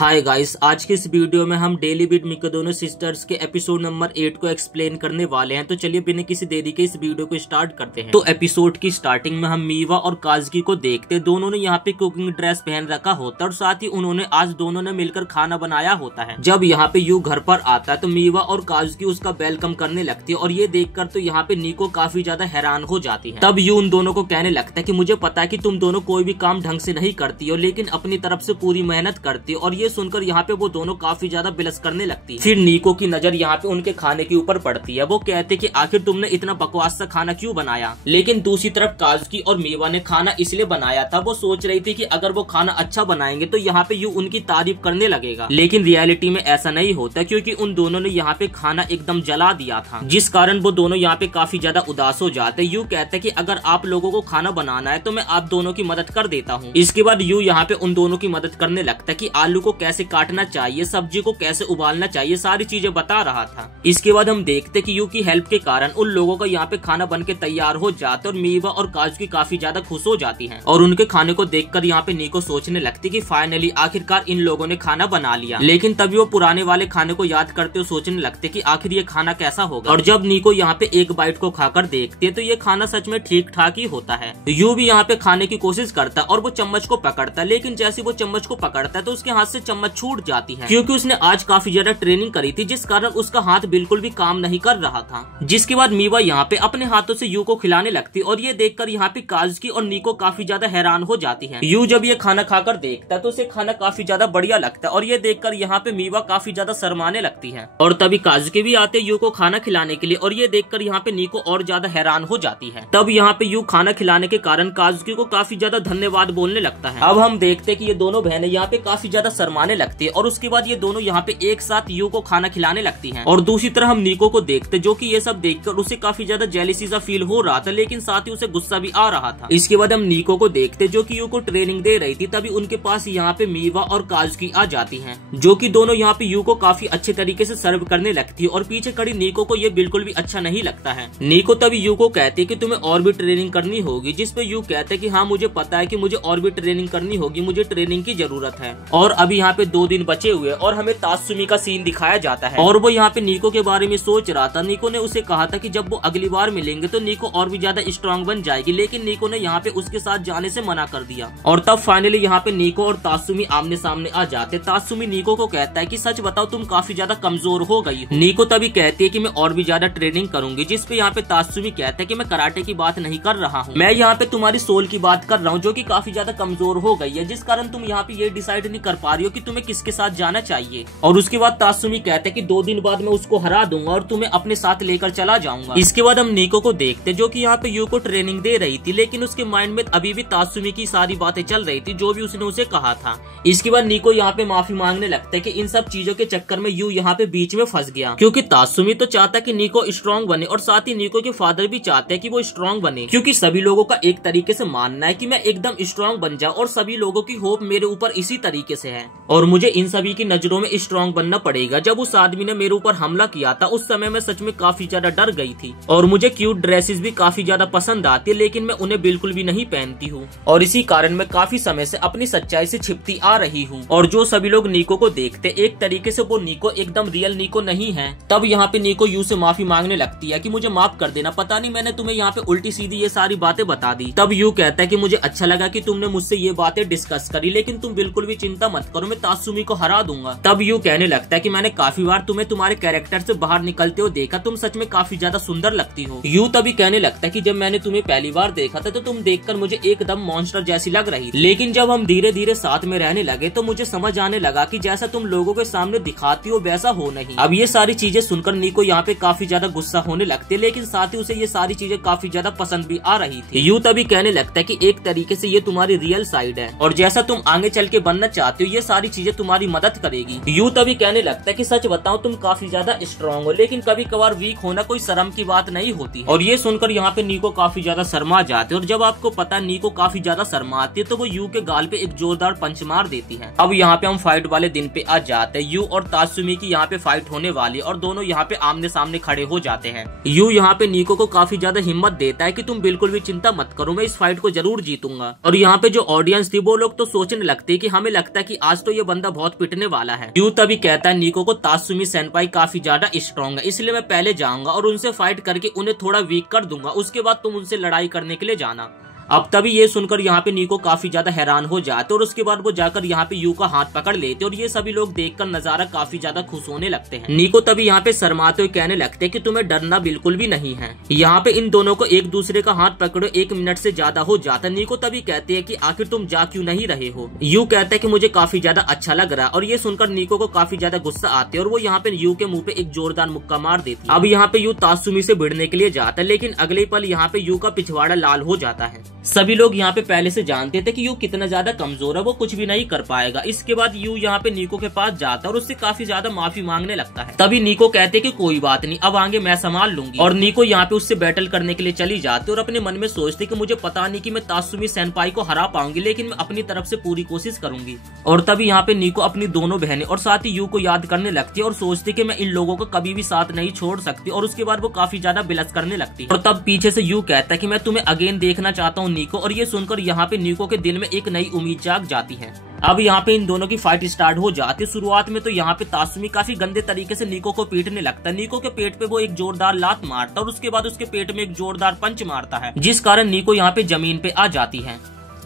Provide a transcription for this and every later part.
Hi guys, आज के इस वीडियो में हम डेली विद मिकाडोनो सिस्टर्स के एपिसोड नंबर 8 को एक्सप्लेन करने वाले हैं। तो चलिए बिना किसी देरी के इस वीडियो को स्टार्ट करते हैं। तो एपिसोड की स्टार्टिंग में हम मीवा और काजकी को देखते। दोनों ने यहाँ पे कुकिंग ड्रेस पहन रखा होता है और साथ ही उन्होंने आज दोनों ने मिलकर खाना बनाया होता है। जब यहाँ पे यू घर पर आता है तो मीवा और काजकी उसका वेलकम करने लगती है और ये देखकर तो यहाँ पे निको काफी ज्यादा हैरान हो जाती है। तब यू उन दोनों को कहने लगता है कि मुझे पता है कि तुम दोनों कोई भी काम ढंग से नहीं करती हो, लेकिन अपनी तरफ से पूरी मेहनत करती हो। और ये सुनकर यहाँ पे वो दोनों काफी ज्यादा बिलस करने लगती है। फिर निको की नजर यहाँ पे उनके खाने के ऊपर पड़ती है। वो कहते कि आखिर तुमने इतना बकवास सा खाना क्यों बनाया। लेकिन दूसरी तरफ काजकी और मीवा ने खाना इसलिए बनाया था, वो सोच रही थी कि अगर वो खाना अच्छा बनाएंगे तो यहाँ पे यू उनकी तारीफ करने लगेगा। लेकिन रियलिटी में ऐसा नहीं होता, क्योंकि उन दोनों ने यहाँ पे खाना एकदम जला दिया था, जिस कारण वो दोनों यहाँ पे काफी ज्यादा उदास हो जाते। यू कहते कि अगर आप लोगों को खाना बनाना है तो मैं आप दोनों की मदद कर देता हूँ। इसके बाद यू यहाँ पे उन दोनों की मदद करने लगता है कि आलू को कैसे काटना चाहिए, सब्जी को कैसे उबालना चाहिए, सारी चीजें बता रहा था। इसके बाद हम देखते कि यू की हेल्प के कारण उन लोगों का यहाँ पे खाना बन के तैयार हो जाता है और मीवा और काजकी काफी ज्यादा खुश हो जाती हैं। और उनके खाने को देखकर यहाँ पे निको सोचने लगती कि फाइनली आखिरकार इन लोगों ने खाना बना लिया। लेकिन तभी वो पुराने वाले खाने को याद करते हुए सोचने लगते कि आखिर ये खाना कैसा होगा। और जब निको यहाँ पे एक बाइट को खाकर देखती है तो ये खाना सच में ठीक ठाक ही होता है। यू भी यहाँ पे खाने की कोशिश करता और वो चम्मच को पकड़ता, लेकिन जैसे वो चम्मच को पकड़ता है तो उसके हाथ से चम्मच छूट जाती है, क्योंकि उसने आज काफी ज्यादा ट्रेनिंग करी थी, जिस कारण उसका हाथ बिल्कुल भी काम नहीं कर रहा था। जिसके बाद मीवा यहाँ पे अपने हाथों से यू को खिलाने लगती और ये देखकर यहाँ पे काजकी और निको काफी ज्यादा हैरान हो जाती है। यू जब ये खाना खाकर देखता है तो उसे खाना काफी ज्यादा बढ़िया लगता है और ये देखकर यहाँ पे मीवा काफी ज्यादा शर्माने लगती है। और तभी काजकी भी आते यू को खाना खिलाने के लिए और ये देखकर यहाँ पे निको और ज्यादा हैरान हो जाती है। तब यहाँ पे यू खाना खिलाने के कारण काजकी को काफी ज्यादा धन्यवाद बोलने लगता है। अब हम देखते कि ये दोनों बहनें यहाँ पे काफी ज्यादा शर्माने लगती है और उसके बाद ये दोनों यहाँ पे एक साथ यू को खाना खिलाने लगती हैं। और दूसरी तरह हम निको को देखते, जो कि ये सब देखकर उसे काफी ज्यादा जेलसी सा फील हो रहा था, लेकिन साथ ही उसे गुस्सा भी आ रहा था। इसके बाद हम निको को देखते, जो कि यू को ट्रेनिंग दे रही थी। तभी उनके पास यहाँ पे मीवा और काजकी आ जाती हैं, जो कि दोनों यहाँ पे यू को काफी अच्छे तरीके से सर्व करने लगती है। और पीछे खड़ी निको को ये बिल्कुल भी अच्छा नहीं लगता है। निको तभी यू को कहती है कि तुम्हें और भी ट्रेनिंग करनी होगी, जिसपे यू कहते हैं कि हाँ मुझे पता है कि मुझे और भी ट्रेनिंग करनी होगी, मुझे ट्रेनिंग की जरूरत है। और अभी यहाँ पे 2 दिन बचे हुए और हमें तात्सुमी का सीन दिखाया जाता है। और वो यहाँ पे निको के बारे में सोच रहा था। निको ने उसे कहा था कि जब वो अगली बार मिलेंगे तो निको और भी ज्यादा स्ट्रांग बन जाएगी, लेकिन निको ने यहाँ पे उसके साथ जाने से मना कर दिया। और तब फाइनली यहाँ पे निको और तात्सुमी आमने सामने आ जाते। तात्सुमी निको को कहता है कि सच बताओ तुम काफी ज्यादा कमजोर हो गई हो। निको तभी कहती है कि मैं और भी ज्यादा ट्रेनिंग करूंगी, जिसपे यहाँ पे तात्सुमी कहता है कि मैं कराटे की बात नहीं कर रहा हूँ, मैं यहाँ पे तुम्हारी सोल की बात कर रहा हूँ, जो की काफी ज्यादा कमजोर हो गई है, जिस कारण तुम यहाँ पे ये डिसाइड नहीं कर पा रही हो कि तुम्हें किसके साथ जाना चाहिए। और उसके बाद तात्सुमी कहते हैं कि 2 दिन बाद मैं उसको हरा दूंगा और तुम्हें अपने साथ लेकर चला जाऊंगा। इसके बाद हम निको को देखते, जो कि यहाँ पे यू को ट्रेनिंग दे रही थी, लेकिन उसके माइंड में अभी भी तात्सुमी की सारी बातें चल रही थी, जो भी उसने उसे कहा था। इसके बाद निको यहाँ पे माफी मांगने लगता है कि इन सब चीजों के चक्कर में यू यहाँ पे बीच में फंस गया, क्योंकि तात्सुमी तो चाहता कि निको स्ट्रॉन्ग बने और साथ ही निको के फादर भी चाहते हैं कि वो स्ट्रॉन्ग बने, क्योंकि सभी लोगों का एक तरीके से मानना है कि मैं एकदम स्ट्रॉन्ग बन जाऊं और सभी लोगों की होप मेरे ऊपर इसी तरीके से है और मुझे इन सभी की नजरों में स्ट्रॉन्ग बनना पड़ेगा। जब उस आदमी ने मेरे ऊपर हमला किया था उस समय मैं सच में काफी ज्यादा डर गई थी और मुझे क्यूट ड्रेसेस भी काफी ज्यादा पसंद आती है, लेकिन मैं उन्हें बिल्कुल भी नहीं पहनती हूँ और इसी कारण मैं काफी समय से अपनी सच्चाई से छिपती आ रही हूँ। और जो सभी लोग निको को देखते एक तरीके से वो निको एकदम रियल निको नहीं है। तब यहाँ पे निको यू से माफी मांगने लगती है कि मुझे माफ कर देना, पता नहीं मैंने तुम्हें यहाँ पे उल्टी सीधी ये सारी बातें बता दी। तब यू कहता है कि मुझे अच्छा लगा कि तुमने मुझसे ये बातें डिस्कस करी, लेकिन तुम बिल्कुल भी चिंता मत करो, मैं तात्सुमी को हरा दूंगा। तब यू कहने लगता है कि मैंने काफी बार तुम्हें तुम्हारे कैरेक्टर से बाहर निकलते हुए देखा, तुम सच में काफी ज्यादा सुंदर लगती हो। यू तभी कहने लगता है कि जब मैंने तुम्हें पहली बार देखा था तो तुम देखकर मुझे एकदम मॉन्स्टर जैसी लग रही थी, लेकिन जब हम धीरे धीरे साथ में रहने लगे तो मुझे समझ आने लगा कि जैसा तुम लोगों के सामने दिखाती हो वैसा हो नहीं। अब ये सारी चीजें सुनकर निको यहाँ पे काफी ज्यादा गुस्सा होने लगती है, लेकिन साथ ही उसे ये सारी चीजें काफी ज्यादा पसंद भी आ रही थी। यू तभी कहने लगता है कि एक तरीके से ये तुम्हारी रियल साइड है और जैसा तुम आगे चल के बनना चाहते हो ये सारी चीजें तुम्हारी मदद करेगी। यू तभी कहने लगता है कि सच बताओ तुम काफी ज्यादा स्ट्रॉन्ग हो, लेकिन कभी कभार वीक होना कोई शर्म की बात नहीं होती। और ये सुनकर यहाँ पे निको काफी ज्यादा शर्मा जाते और जब आपको पता है निको काफी ज्यादा शर्माती है तो वो यू के गाल पे एक जोरदार पंच मार देती है। अब यहाँ पे हम फाइट वाले दिन पे आ जाते हैं। यू और तात्सुमी की यहाँ पे फाइट होने वाली और दोनों यहाँ पे आमने सामने खड़े हो जाते हैं। यू यहाँ पे निको को काफी ज्यादा हिम्मत देता है कि तुम बिल्कुल भी चिंता मत करो, मैं इस फाइट को जरूर जीतूंगा। और यहाँ पे जो ऑडियंस थी वो लोग तो सोचने लगते कि हमें लगता है कि आज तो ये ये बंदा बहुत पिटने वाला है। यू तभी कहता है नीको को तात्सुमी सेनपाई काफी ज्यादा स्ट्रॉन्ग है, इसलिए मैं पहले जाऊंगा और उनसे फाइट करके उन्हें थोड़ा वीक कर दूंगा, उसके बाद तुम उनसे लड़ाई करने के लिए जाना। अब तभी ये सुनकर यहाँ पे नीको काफी ज्यादा हैरान हो जाते और उसके बाद वो जाकर यहाँ पे यू का हाथ पकड़ लेते और ये सभी लोग देखकर नजारा काफी ज्यादा खुश होने लगते हैं। नीको तभी यहाँ पे शर्माते हुए कहने लगते हैं कि तुम्हें डरना बिल्कुल भी नहीं है। यहाँ पे इन दोनों को एक दूसरे का हाथ पकड़ो 1 मिनट से ज्यादा हो जाता। नीको तभी कहते हैं कि आखिर तुम जा क्यों नहीं रहे हो। यू कहता है कि मुझे काफी ज्यादा अच्छा लग रहा है और ये सुनकर नीको को काफी ज्यादा गुस्सा आते है और वो यहाँ पे यू के मुंह पे एक जोरदार मुक्का मार देती है। अब यहाँ पे यू तात्सुमी से भिड़ने के लिए जाता है, लेकिन अगले पल यहाँ पे यू का पिछवाड़ा लाल हो जाता है। सभी लोग यहाँ पे पहले से जानते थे कि यू कितना ज्यादा कमजोर है, वो कुछ भी नहीं कर पाएगा। इसके बाद यू यहाँ पे नीको के पास जाता है और उससे काफी ज्यादा माफी मांगने लगता है। तभी नीको कहते कि कोई बात नहीं, अब आगे मैं संभाल लूंगी। और नीको यहाँ पे उससे बैटल करने के लिए चली जाती और अपने मन में सोचती कि मुझे पता नहीं कि मैं तात्सुमी सेनपाई को हरा पाऊंगी, लेकिन मैं अपनी तरफ से पूरी कोशिश करूंगी। और तभी यहाँ पे नीको अपनी दोनों बहनें और साथ ही यू को याद करने लगती है और सोचती कि मैं इन लोगों को कभी भी साथ नहीं छोड़ सकती। और उसके बाद वो काफी ज्यादा बिलस करने लगती है। और तब पीछे से यू कहता है कि मैं तुम्हें अगेन देखना चाहता हूँ नीको। और ये सुनकर यहाँ पे नीको के दिल में एक नई उम्मीद जाग जाती है। अब यहाँ पे इन दोनों की फाइट स्टार्ट हो जाती है। शुरुआत में तो यहाँ पे तात्सुमी काफी गंदे तरीके से नीको को पीटने लगता है। नीको के पेट पे वो एक जोरदार लात मारता है और उसके बाद उसके पेट में एक जोरदार पंच मारता है, जिस कारण नीको यहाँ पे जमीन पे आ जाती है।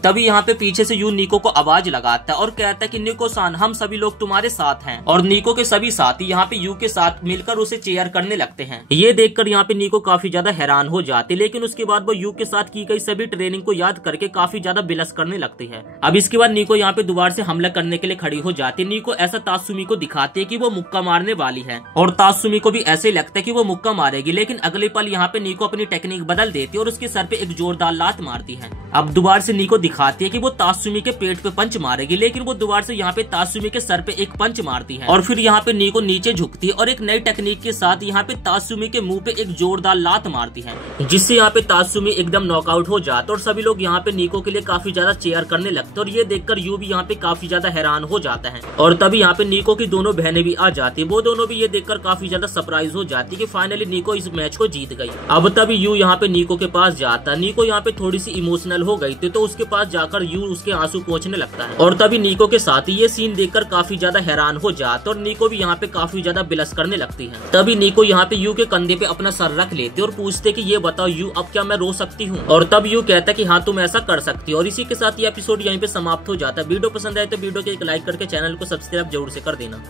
तभी यहाँ पे पीछे से यू नीको को आवाज लगाता है और कहता है कि नीको सान, हम सभी लोग तुम्हारे साथ हैं। और नीको के सभी साथी यहाँ पे यू के साथ मिलकर उसे चेयर करने लगते हैं। ये देखकर यहाँ पे नीको काफी ज्यादा हैरान हो जाती है, लेकिन उसके बाद वो यू के साथ की गई सभी ट्रेनिंग को याद करके काफी ज्यादा बिलस करने लगती है। अब इसके बाद नीको यहाँ पे दोबारा से हमला करने के लिए खड़ी हो जाती है। नीको ऐसा तात्सुमी को दिखाती है कि वो मुक्का मारने वाली है और तात्सुमी को भी ऐसे लगता है कि वो मुक्का मारेगी, लेकिन अगले पल यहाँ पे नीको अपनी टेक्निक बदल देती है और उसके सर पे एक जोरदार लात मारती है। अब दोबारा से नीको दिखाती है कि वो तात्सुमी के पेट पे पंच मारेगी, लेकिन वो दोबारा से यहाँ पे तात्सुमी के सर पे एक पंच मारती है। और फिर यहाँ पे नीको नीचे झुकती है और एक नई टेक्निक के साथ यहाँ पे तात्सुमी के मुंह पे एक जोरदार लात मारती है, जिससे यहाँ पे तात्सुमी एकदम नॉकआउट हो जाता है। और सभी लोग यहाँ पे नीको के लिए काफी ज्यादा चेयर करने लगते और ये देखकर यू भी यहाँ पे काफी ज्यादा हैरान हो जाता है। और तभी यहाँ पे नीको की दोनों बहनें भी आ जाती है। वो दोनों भी ये देखकर काफी ज्यादा सरप्राइज हो जाती है कि फाइनली नीको इस मैच को जीत गई। अब तभी यू यहाँ पे नीको के पास जाता। नीको यहाँ पे थोड़ी सी इमोशनल हो गई थी, तो उसके पास जाकर यू उसके आंसू पोंछने लगता है। और तभी नीको के साथ ये सीन देखकर काफी ज्यादा हैरान हो जाता और नीको भी यहाँ पे काफी ज्यादा बिलस करने लगती है। तभी नीको यहाँ पे यू के कंधे पे अपना सर रख लेते और पूछते कि ये बताओ यू, अब क्या मैं रो सकती हूँ? और तब यू कहता है कि हाँ तुम ऐसा कर सकती हो। और इसी के साथ ये एपिसोड यहीं पे समाप्त हो जाता है। वीडियो पसंद आए तो वीडियो को एक लाइक करके चैनल को सब्सक्राइब जरूर से कर देना।